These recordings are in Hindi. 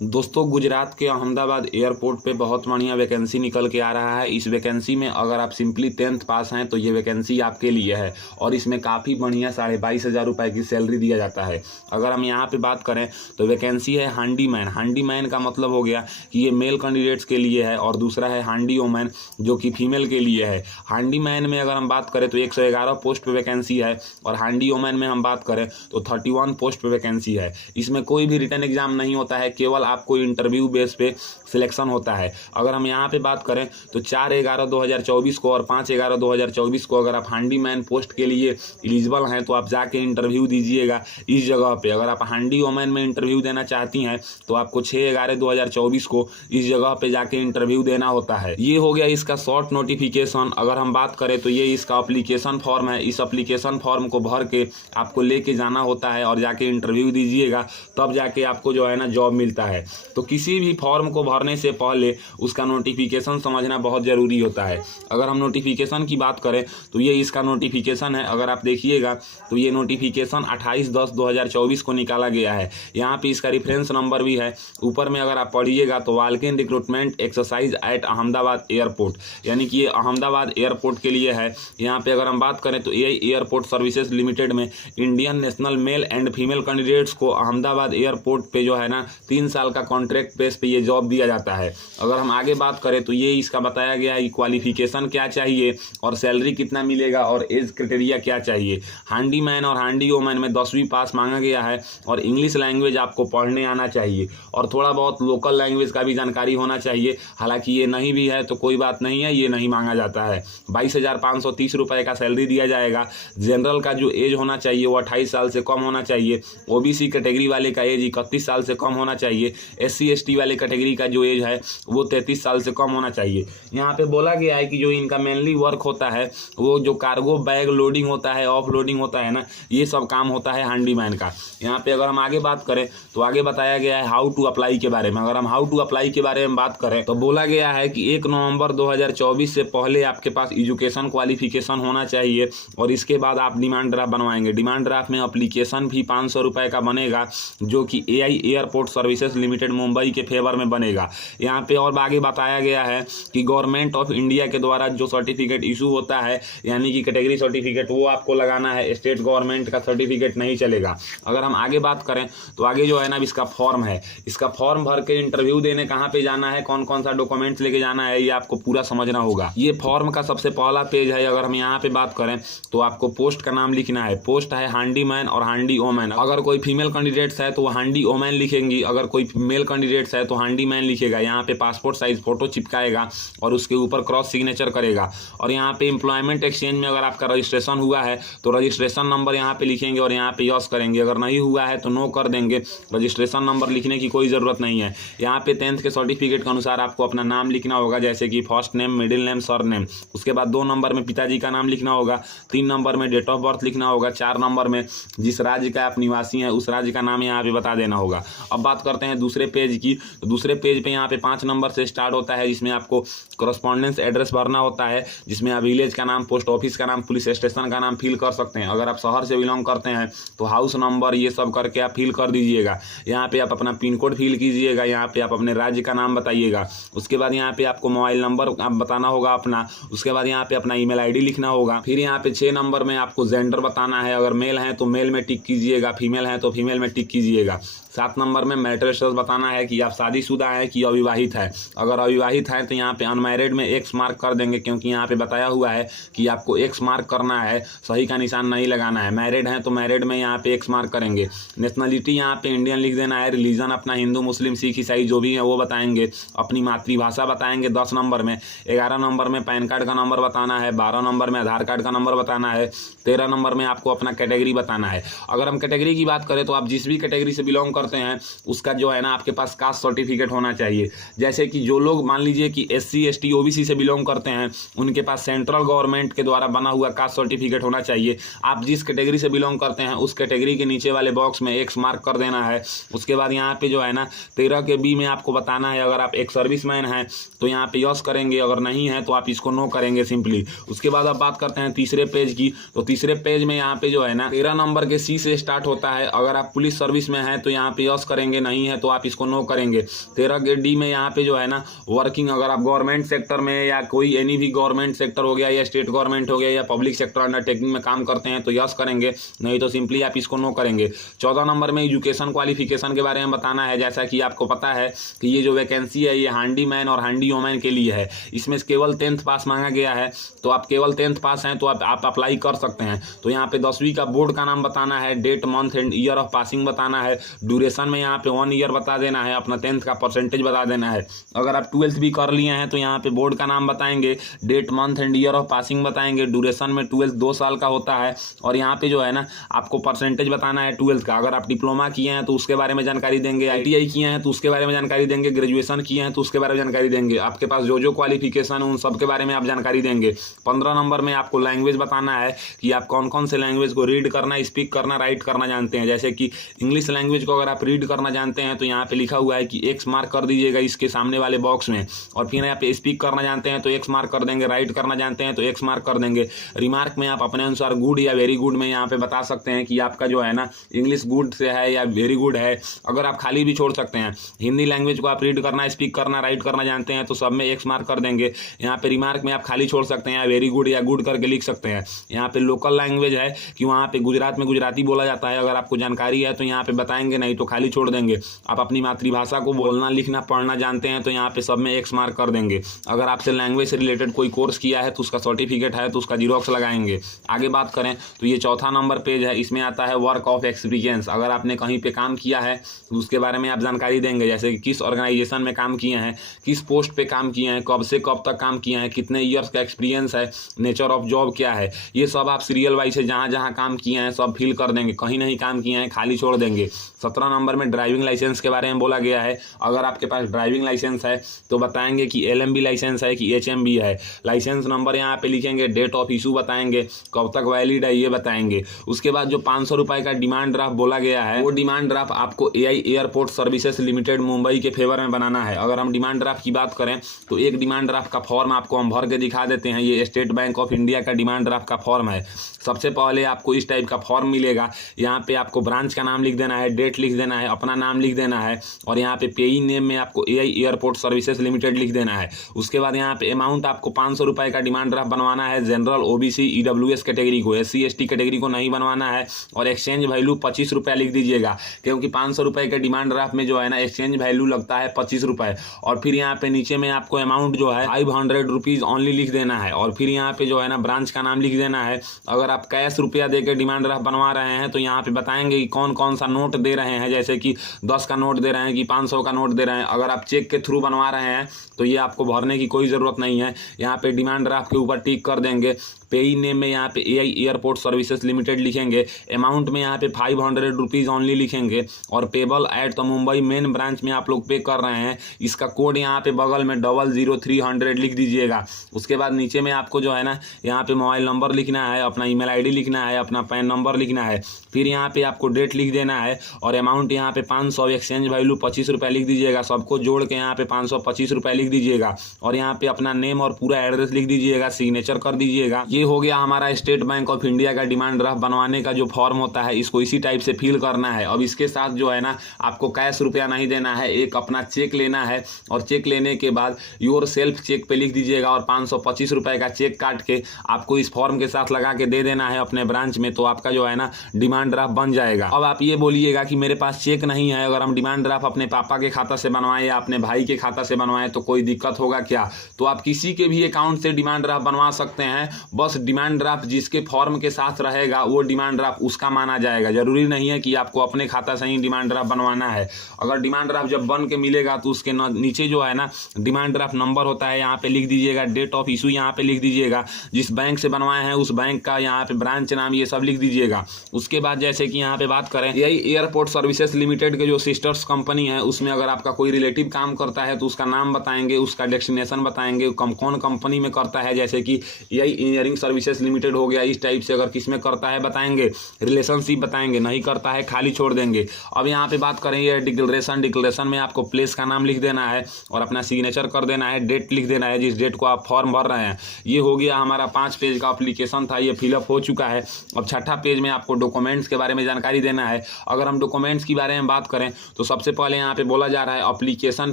दोस्तों, गुजरात के अहमदाबाद एयरपोर्ट पे बहुत बढ़िया वैकेंसी निकल के आ रहा है। इस वैकेंसी में अगर आप सिंपली 10th पास हैं तो ये वैकेंसी आपके लिए है और इसमें काफ़ी बढ़िया 22,500 रुपये की सैलरी दिया जाता है। अगर हम यहाँ पे बात करें तो वैकेंसी है हांडी मैन। हांडी मैन का मतलब हो गया कि ये मेल कैंडिडेट्स के लिए है और दूसरा है हांडी वोमैन जो कि फीमेल के लिए है। हांडी मैन में अगर हम बात करें तो 111 पोस्ट पे वैकेंसी है और हांडी वोमैन में हम बात करें तो 31 पोस्ट पे वैकेंसी है। इसमें कोई भी रिटन एग्जाम नहीं होता है, केवल आपको इंटरव्यू बेस पे सिलेक्शन होता है। अगर हम यहाँ पे बात करें तो 4/11/2024 को और 5/11/2024 को अगर आप हांडी मैन पोस्ट के लिए एलिजिबल हैं तो आप जाके इंटरव्यू दीजिएगा इस जगह पे। अगर आप हांडी वोमैन में इंटरव्यू देना चाहती हैं तो आपको 6/11/2024 को इस जगह पे जाके इंटरव्यू देना होता है। ये हो गया इसका शॉर्ट नोटिफिकेशन। अगर हम बात करें तो ये इसका अप्लीकेशन फॉर्म है। इस अप्लीकेशन फॉर्म को भर के आपको लेके जाना होता है और जाके इंटरव्यू दीजिएगा, तब जाके आपको जो है ना जॉब मिलता है। तो किसी भी फॉर्म को भरने से पहले उसका नोटिफिकेशन समझना बहुत ज़रूरी होता है। अगर हम नोटिफिकेशन की बात करें तो ये इसका नोटिफिकेशन है। अगर आप देखिएगा तो ये नोटिफिकेशन 28/10/2024 को निकाला गया है। यहाँ पे इसका रेफरेंस नंबर भी है। ऊपर में अगर आप पढ़िएगा तो walk in recruitment exercise at Ahmedabad airport, यानी कि ये अहमदाबाद एयरपोर्ट के लिए है। यहाँ पे अगर हम बात करें तो ये एयरपोर्ट सर्विसेज लिमिटेड में Indian national male and female candidates को अहमदाबाद एयरपोर्ट पे जो है ना 3 साल का कॉन्ट्रैक्ट बेस पे ये जॉब दिया जाता है। अगर हम आगे बात करें तो ये इसका बताया गया है कि क्वालिफिकेशन क्या चाहिए और सैलरी कितना मिलेगा और एज क्राइटेरिया क्या चाहिए। हांडी मैन और हांडी वोमैन में 10वीं पास मांगा गया है और इंग्लिश लैंग्वेज आपको पढ़ने आना चाहिए और थोड़ा बहुत लोकल लैंग्वेज का भी जानकारी होना चाहिए। हालांकि ये नहीं भी है तो कोई बात नहीं है, ये नहीं मांगा जाता है। 22,530 रुपये का सैलरी दिया जाएगा। जनरल का जो एज होना चाहिए वो 28 साल से कम होना चाहिए। ओबीसी कैटेगरी वाले का एज 31 साल से कम होना चाहिए। SC ST वाले कैटेगरी का जो एज है वो 33 साल से कम होना चाहिए। यहाँ पे बोला गया है कि जो इनका मेनली वर्क होता है वो जो कार्गो बैग लोडिंग होता है, ऑफ लोडिंग होता है ना, ये सब काम होता है हांडी मैन का। यहाँ पे अगर हम आगे बात करें तो आगे बताया गया है हाउ टू अप्लाई के बारे में। अगर हम हाउ टू अप्लाई के बारे में बात करें तो बोला गया है कि 1 नवंबर 2024 से पहले आपके पास एजुकेशन क्वालिफिकेशन होना चाहिए और इसके बाद आप डिमांड ड्राफ्ट बनवाएंगे। डिमांड ड्राफ्ट में अप्लीकेशन भी 500 रुपये का बनेगा जो कि AI airport services limited Mumbai के फेवर में बनेगा। यहाँ पे और आगे बताया गया है कि गवर्नमेंट ऑफ इंडिया के द्वारा जो सर्टिफिकेट इशू होता है यानी कि कैटेगरी सर्टिफिकेट वो आपको लगाना है, स्टेट गवर्नमेंट का सर्टिफिकेट नहीं चलेगा। अगर हम आगे बात करें तो आगे जो है ना इसका फॉर्म है। इसका फॉर्म भर के इंटरव्यू देने कहाँ पे जाना है, कौन कौन सा डॉक्यूमेंट्स लेके जाना है, ये आपको पूरा समझना होगा। ये फॉर्म का सबसे पहला पेज है। अगर हम यहाँ पे बात करें तो आपको पोस्ट का नाम लिखना है। पोस्ट है हांडी मैन और हांडी वोमैन। अगर कोई फीमेल कैंडिडेट्स है तो वो हांडी वोमैन लिखेंगी, अगर कोई मेल कैंडिडेट्स है तो हांडी मैन लिखेगा। यहाँ पे पासपोर्ट साइज फोटो चिपकाएगा और उसके ऊपर क्रॉस सिग्नेचर करेगा। और यहाँ पे एम्प्लॉयमेंट एक्सचेंज में अगर आपका रजिस्ट्रेशन हुआ है तो रजिस्ट्रेशन नंबर यहाँ पे लिखेंगे और यहाँ पे यस करेंगे। अगर नहीं हुआ है तो नो कर देंगे, रजिस्ट्रेशन नंबर लिखने की कोई ज़रूरत नहीं है। यहाँ पे 10th के सर्टिफिकेट के अनुसार आपको अपना नाम लिखना होगा, जैसे कि first name, middle name, sir name. उसके बाद 2 नंबर में पिताजी का नाम लिखना होगा, 3 नंबर में डेट ऑफ बर्थ लिखना होगा, 4 नंबर में जिस राज्य का आप निवासी हैं उस राज्य का नाम यहाँ पे बता देना होगा। अब बात करते हैं दूसरे पेज की। तो दूसरे पेज पे यहाँ पे 5 नंबर से स्टार्ट होता है जिसमें आपको करस्पॉन्डेंस एड्रेस भरना होता है, जिसमें आप विलेज का नाम, पोस्ट ऑफिस का नाम, पुलिस स्टेशन का नाम फिल कर सकते हैं। अगर आप शहर से बिलोंग करते हैं तो हाउस नंबर ये सब करके आप फिल कर दीजिएगा। यहाँ पे आप अपना पिन कोड फिल कीजिएगा। यहाँ पे आप अपने राज्य का नाम बताइएगा। उसके बाद यहाँ पे आपको मोबाइल नंबर आप बताना होगा अपना। उसके बाद यहाँ पे अपना ईमेल ID लिखना होगा। फिर यहाँ पे 6 नंबर में आपको जेंडर बताना है। अगर मेल है तो मेल में टिक कीजिएगा, फीमेल है तो फीमेल में टिक कीजिएगा। 7 नंबर में मैरिटल स्टेटस बताना है कि आप शादीशुदा हैं कि अविवाहित है। अगर अविवाहित है तो यहाँ पे अनमैरिड में X मार्क कर देंगे, क्योंकि यहाँ पे बताया हुआ है कि आपको X मार्क करना है, सही का निशान नहीं लगाना है। मैरिड है तो मैरिड में यहाँ पे X मार्क करेंगे। नेशनलिटी यहाँ पे इंडियन लिख देना है। रिलीजन अपना हिंदू, मुस्लिम, सिख, ईसाई जो भी है वो बताएंगे। अपनी मातृभाषा बताएंगे 10 नंबर में। 11 नंबर में पैन कार्ड का नंबर बताना है। 12 नंबर में आधार कार्ड का नंबर बताना है। 13 नंबर में आपको अपना कैटेगरी बताना है। अगर हम कैटेगरी की बात करें तो आप जिस भी कैटेगरी से बिलोंग करते हैं उसका जो है ना आपके पास कास्ट सर्टिफिकेट होना चाहिए। जैसे कि जो लोग मान लीजिए कि SC ST OBC से बिलोंग करते हैं उनके पास सेंट्रल गवर्नमेंट के द्वारा बना हुआ कास्ट सर्टिफिकेट होना चाहिए। आप जिस कैटेगरी से बिलोंग करते हैं उस कैटेगरी के नीचे वाले बॉक्स में X मार्क कर देना है। उसके बाद यहाँ पे जो है ना 13 के B में आपको बताना है। अगर आप एक सर्विसमैन हैं तो यहाँ पे यस करेंगे, अगर नहीं है तो आप इसको नो करेंगे सिंपली। उसके बाद आप बात करते हैं तीसरे पेज की। तो तीसरे पेज में यहाँ पे जो है ना 13 नंबर के C से स्टार्ट होता है। अगर आप पुलिस सर्विस में हैं तो यहाँ पे यस करेंगे, नहीं है तो आप इसको नो करेंगे। 13 डी में यहाँ पे जो है ना वर्किंग, अगर आप गवर्नमेंट सेक्टर में या कोई एनी भी गवर्नमेंट सेक्टर हो गया या स्टेट गवर्नमेंट हो गया या पब्लिक सेक्टर अंडरटेकिंग में काम करते हैं तो यस करेंगे, नहीं तो सिंपली आप इसको नो करेंगे। 14 नंबर में एजुकेशन क्वालिफिकेशन के बारे में बताना है। जैसा कि आपको पता है कि ये जो वैकेंसी है ये हैंडी मैन और हैंडी वोमैन के लिए है। इसमें केवल 10th पास मांगा गया है, तो आप केवल 10th पास हैं तो आप अप्लाई कर सकते हैं। तो यहाँ पे 10वीं का बोर्ड का नाम बताना है, date month and year of passing बताना है, ड्यूरेशन में यहाँ पे 1 ईयर बता देना है, अपना 10th का परसेंटेज बता देना है। अगर आप 12th भी कर लिए हैं तो यहाँ पे बोर्ड का नाम बताएंगे, date month and year of passing बताएंगे, ड्यूरेशन में 12th 2 साल का होता है, और यहाँ पे जो है ना आपको परसेंटेज बताना है 12th का। अगर आप डिप्लोमा किए हैं तो उसके बारे में जानकारी देंगे, ITI किए हैं तो उसके बारे में जानकारी देंगे, ग्रेजुएशन किए हैं तो उसके बारे में जानकारी देंगे। आपके पास जो क्वालिफिकेशन है उन सब के बारे में आप जानकारी देंगे। 15 नंबर में आपको लैंग्वेज बताना है कि आप कौन कौन से लैंग्वेज को रीड करना, स्पीक करना, राइट करना जानते हैं। जैसे कि इंग्लिश लैंग्वेज को अगर आप रीड करना जानते हैं तो यहाँ पे लिखा हुआ है कि X मार्क कर दीजिएगा इसके सामने वाले बॉक्स में, और फिर यहाँ पे स्पीक करना जानते हैं तो X मार्क कर देंगे, राइट करना जानते हैं तो X मार्क कर देंगे। रिमार्क में आप अपने अनुसार गुड या वेरी गुड में यहाँ पे बता सकते हैं कि आपका जो है ना इंग्लिश गुड से है या वेरी गुड है। अगर आप खाली भी छोड़ सकते हैं। हिंदी लैंग्वेज को आप रीड करना, स्पीक करना, राइट करना जानते हैं तो सब में X मार्क कर देंगे। यहाँ पे रिमार्क में आप खाली छोड़ सकते हैं, वेरी गुड या गुड करके लिख सकते हैं। यहाँ पे लोकल लैंग्वेज है कि वहाँ पे गुजरात में गुजराती बोला जाता है, अगर आपको जानकारी है तो यहाँ पे बताएंगे, नहीं तो खाली छोड़ देंगे। आप अपनी मातृभाषा को बोलना, लिखना, पढ़ना जानते हैं तो यहाँ पे सब में X मार्क कर देंगे। अगर आपसे लैंग्वेज से रिलेटेड कोई कोर्स किया है तो उसका सर्टिफिकेट है तो उसका जीरोक्स लगाएंगे। आगे बात करें तो ये 4था नंबर पेज है, इसमें आता है वर्क ऑफ एक्सपीरियंस। अगर आपने कहीं पे काम किया है तो उसके बारे में आप जानकारी देंगे, जैसे कि किस ऑर्गेनाइजेशन में काम किए हैं, किस पोस्ट पे काम किए हैं, कब से कब तक काम किए हैं, कितने ईयर्स का एक्सपीरियंस है, नेचर ऑफ जॉब क्या है। ये सब आप सीरियल वाइज से जहाँ जहाँ काम किए हैं सब फिल कर देंगे, कहीं नहीं काम किए हैं खाली छोड़ देंगे। 17 नंबर में ड्राइविंग लाइसेंस के बारे में बोला गया है। अगर आपके पास ड्राइविंग लाइसेंस है तो बताएंगे कि LMB लाइसेंस है कि HMB है। लाइसेंस नंबर यहाँ पे लिखेंगे, डेट ऑफ इशू बताएंगे, कब तक वैलिड है ये बताएंगे। उसके बाद जो 500 रुपये का डिमांड ड्राफ्ट बोला गया है वो डिमांड ड्राफ्ट आपको AI airport services limited Mumbai के फेवर में बनाना है। अगर हम डिमांड ड्राफ्ट की बात करें तो एक डिमांड ड्राफ्ट का फॉर्म आपको हम भर के दिखा देते हैं। ये स्टेट बैंक ऑफ इंडिया का डिमांड ड्राफ्ट का फॉर्म है। सबसे पहले आपको इस टाइप का फॉर्म मिलेगा। यहाँ पे आपको ब्रांच का नाम लिख देना है, डेट लिख देना है, अपना नाम लिख देना है, और यहाँ पे पेई नेम में आपको AI एयरपोर्ट सर्विसेज लिमिटेड लिख देना है। उसके बाद यहाँ पे अमाउंट आपको 500 रुपये का डिमांड ड्राफ्ट बनवाना है। जनरल, OBC, EWS कैटेगरी को, SC ST कैटेगरी को नहीं बनवाना है। और एक्सचेंज वैल्यू 25 रुपया लिख दीजिएगा, क्योंकि 500 रुपये के डिमांड ड्राफ्ट में जो है ना एक्सचेंज वैल्यू लगता है 25 रुपये। और फिर यहाँ पे नीचे में आपको अमाउंट जो है 500 रुपीज़ ओनली लिख देना है। और फिर यहाँ पे जो है ना ब्रांच का नाम लिख देना है। अगर आप कैश रुपया दे के डिमांड ड्राफ्ट बनवा रहे हैं तो यहाँ पे बताएंगे कि कौन कौन सा नोट दे रहे हैं, जैसे कि 10 का नोट दे रहे हैं कि 500 का नोट दे रहे हैं। अगर आप चेक के थ्रू बनवा रहे हैं तो ये आपको भरने की कोई ज़रूरत नहीं है। यहाँ पे डिमांड ड्राफ्ट के ऊपर टिक कर देंगे। पेई नेम में यहाँ पे AI एयरपोर्ट सर्विसेज लिमिटेड लिखेंगे। अमाउंट में यहाँ पे 500 रुपीज़ ओनली लिखेंगे। और payable at the Mumbai main branch में आप लोग पे कर रहे हैं, इसका कोड यहाँ पे बगल में 00300 लिख दीजिएगा। उसके बाद नीचे में आपको जो है ना यहाँ पे मोबाइल नंबर लिखना है, अपना email ID लिखना है, अपना पैन नंबर लिखना है। फिर यहाँ पे आपको डेट लिख देना है और अमाउंट यहाँ पे 500, एक्सचेंज वैल्यू 25 रुपये लिख दीजिएगा। सबको जोड़ के यहाँ पे 525 रुपये लिख दीजिएगा। और यहाँ पे अपना नेम और पूरा एड्रेस लिख दीजिएगा, सिग्नेचर कर दीजिएगा। ये हो गया हमारा स्टेट बैंक ऑफ इंडिया का डिमांड ड्राफ्ट बनवाने का जो फॉर्म होता है, इसको इसी टाइप से फिल करना है। अब इसके साथ जो है ना आपको कैश रुपया नहीं देना है, एक अपना चेक लेना है। और चेक लेने के बाद योर सेल्फ चेक पे लिख दीजिएगा और 525 रुपये का चेक काट के आपको इस फॉर्म के साथ लगा के दे देना है अपने ब्रांच में। तो आपका जो है ना डिमांड ड्राफ्ट बन जाएगा। अब आप ये बोलिएगा कि मेरे पास चेक नहीं है, अगर हम डिमांड ड्राफ्ट अपने पापा के खाता से बनवाएं या अपने भाई के खाता से बनवाएं तो कोई दिक्कत होगा क्या? तो आप किसी के भी अकाउंट से डिमांड ड्राफ्ट बनवा सकते हैं। बस डिमांड ड्राफ्ट जिसके फॉर्म के साथ रहेगा वो डिमांड ड्राफ्ट उसका माना जाएगा। जरूरी नहीं है कि आपको अपने खाता से ही डिमांड ड्राफ्ट बनवाना है। अगर डिमांड ड्राफ्ट जब बन के मिलेगा तो उसके नीचे जो है ना डिमांड ड्राफ्ट नंबर होता है, यहाँ पे लिख दीजिएगा। डेट ऑफ इशू यहाँ पे लिख दीजिएगा, जिस बैंक से बनवाए हैं उस बैंक का यहाँ पे ब्रांच नाम ये सब लिख दीजिएगा। उसके बाद जैसे कि यहाँ पे बात करें यही एयरपोर्ट सर्विसेज लिमिटेड के जो सिस्टर्स कंपनी है उसमें अगर आपका कोई रिलेटिव काम करता है तो उसका नाम बताएंगे, उसका डेस्टिनेशन बताएंगे, कौन कंपनी में करता है। जैसे कि यही इंजीनियरिंग सर्विसेज लिमिटेड हो गया, इस टाइप से अगर किस में करता है बताएंगे, रिलेशनशिप बताएंगे, नहीं करता है खाली छोड़ देंगे। अब यहाँ पे बात करें ये डिक्लेरेशन में आपको प्लेस का नाम लिख देना है और अपना सिग्नेचर कर देना है, डेट लिख देना है जिस डेट को आप फॉर्म भर रहे हैं। ये हो गया हमारा 5 पेज का एप्लीकेशन था, ये फिलअप हो चुका है। अब 6ठा पेज में आपको डॉक्यूमेंट्स के बारे में जानकारी देना है। अगर हम डॉक्यूमेंट्स डॉक्यूमेंट्स के बारे में बात करें तो सबसे पहले यहाँ पे बोला जा रहा है एप्लीकेशन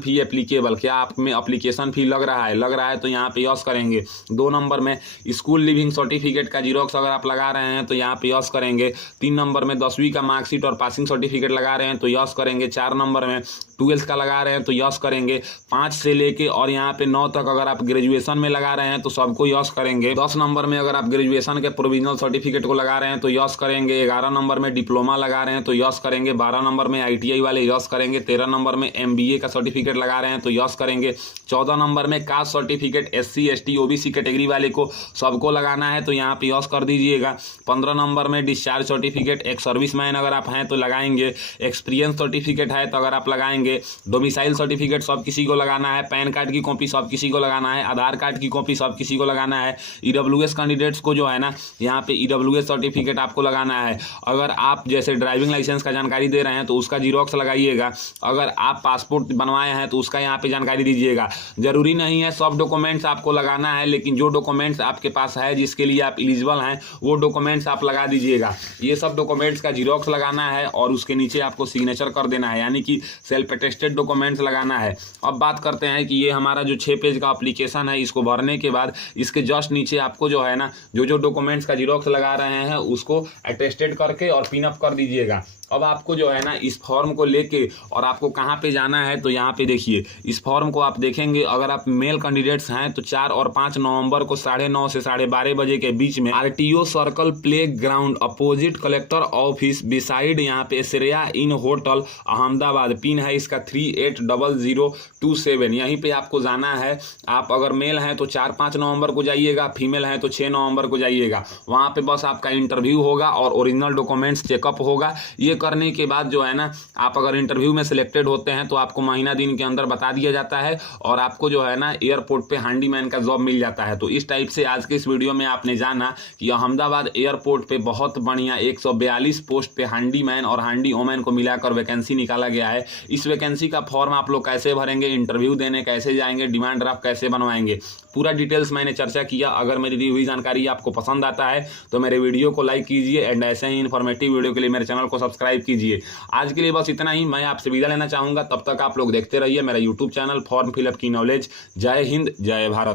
फी एप्लीकेबल। क्या आप में एप्लीकेशन फी लग रहा है तो यहाँ पे यस करेंगे। 2 नंबर में स्कूल लिविंग सर्टिफिकेट का जीरोक्स अगर आप लगा रहे हैं तो यहाँ पे यस करेंगे। 3 नंबर में 10वीं का मार्कशीट और पासिंग सर्टिफिकेट लगा रहे हैं तो यस करेंगे। 4 नंबर में 12th का लगा रहे हैं तो यस करेंगे। 5 से लेके और यहाँ पे 9 तक अगर आप ग्रेजुएशन में लगा रहे हैं तो सबको यस करेंगे। 10 नंबर में अगर आप ग्रेजुएशन के प्रोविजनल सर्टिफिकेट को लगा रहे हैं तो यस करेंगे। 11 नंबर में डिप्लोमा लगा रहे हैं तो यस करेंगे। 12 नंबर में ITI वाले यस करेंगे। 13 नंबर में MBA का सर्टिफिकेट लगा रहे हैं तो यस करेंगे। 14 नंबर में caste certificate SC ST OBC category वाले को सबको लगाना है तो यहाँ पे यस कर दीजिएगा। 15 नंबर में डिस्चार्ज सर्टिफिकेट, एक सर्विसमैन अगर आप हैं तो लगाएंगे। एक्सपीरियंस सर्टिफिकेट है तो अगर आप लगाएंगे। डोमिसाइल सर्टिफिकेट सब किसी को लगाना है। पैन कार्ड की कॉपी सब किसी को लगाना है। आधार कार्ड की कॉपी सब किसी को लगाना है। EWS कैंडिडेट्स को जो है ना यहाँ पे EWS सर्टिफिकेट आपको लगाना है। अगर आप जैसे ड्राइविंग लाइसेंस का जानकारी दे रहे हैं तो उसका जीरोक्स लगाइएगा। अगर आप पासपोर्ट बनवाए हैं तो उसका यहाँ पे जानकारी दीजिएगा। जरूरी नहीं है सब डॉक्यूमेंट्स आपको लगाना है, लेकिन जो डॉक्यूमेंट्स आपके पास है जिसके लिए आप एलिजिबल हैं वो डॉक्यूमेंट्स आप लगा दीजिएगा। ये सब डॉक्यूमेंट्स का जीरोक्स लगाना है और उसके नीचे आपको सिग्नेचर कर देना है, यानी कि सेल्फ अटेस्टेड डॉक्यूमेंट्स लगाना है। अब बात करते हैं कि ये हमारा जो 6 पेज का एप्लीकेशन है, इसको भरने के बाद इसके जस्ट नीचे आपको जो है ना जो डॉक्यूमेंट्स का जीरोक्स लगा रहे हैं उसको अटेस्टेड करके और पिन अप कर दीजिएगा। अब आपको जो है ना इस फॉर्म को लेके और आपको कहाँ पे जाना है तो यहाँ पे देखिए इस फॉर्म को आप देखेंगे। अगर आप मेल कैंडिडेट्स हैं तो 4 और 5 नवंबर को 9:30 से 12:30 बजे के बीच में RTO circle play ground opposite collector office beside यहाँ पे श्रेया इन होटल अहमदाबाद, पिन है इसका 380027, यहीं पे आपको जाना है। आप अगर मेल हैं तो 4-5 नवंबर को जाइएगा, फीमेल हैं तो 6 नवंबर को जाइएगा। वहाँ पे बस आपका इंटरव्यू होगा और ओरिजिनल डॉक्यूमेंट्स चेकअप होगा। ये करने के बाद जो है ना आप अगर इंटरव्यू में सिलेक्टेड होते हैं तो आपको महीना दिन के अंदर बता दिया जाता है और आपको जो है ना एयरपोर्ट पे हैंडीमैन का जॉब मिल जाता है। तो इस टाइप से आज के इस वीडियो में आपने जाना कि अहमदाबाद एयरपोर्ट पे बहुत बढ़िया 142 पोस्ट पे हैंडीमैन और हैंडी वोमैन को मिलाकर वैकेंसी निकाला गया है। इस वैकेंसी का फॉर्म आप लोग कैसे भरेंगे, इंटरव्यू देने कैसे जाएंगे, डिमांड ड्राफ्ट कैसे बनवाएंगे, पूरा डिटेल्स मैंने चर्चा किया। अगर मेरी दी हुई जानकारी आपको पसंद आता है तो मेरे वीडियो को लाइक कीजिए एंड ऐसे ही इन्फॉर्मेटिव वीडियो के लिए मेरे चैनल को सब्सक्राइब कीजिए। आज के लिए बस इतना ही, मैं आपसे विदा लेना चाहूंगा। तब तक आप लोग देखते रहिए मेरा यूट्यूब चैनल फॉर्म फिलअप की नॉलेज। जय हिंद, जय भारत।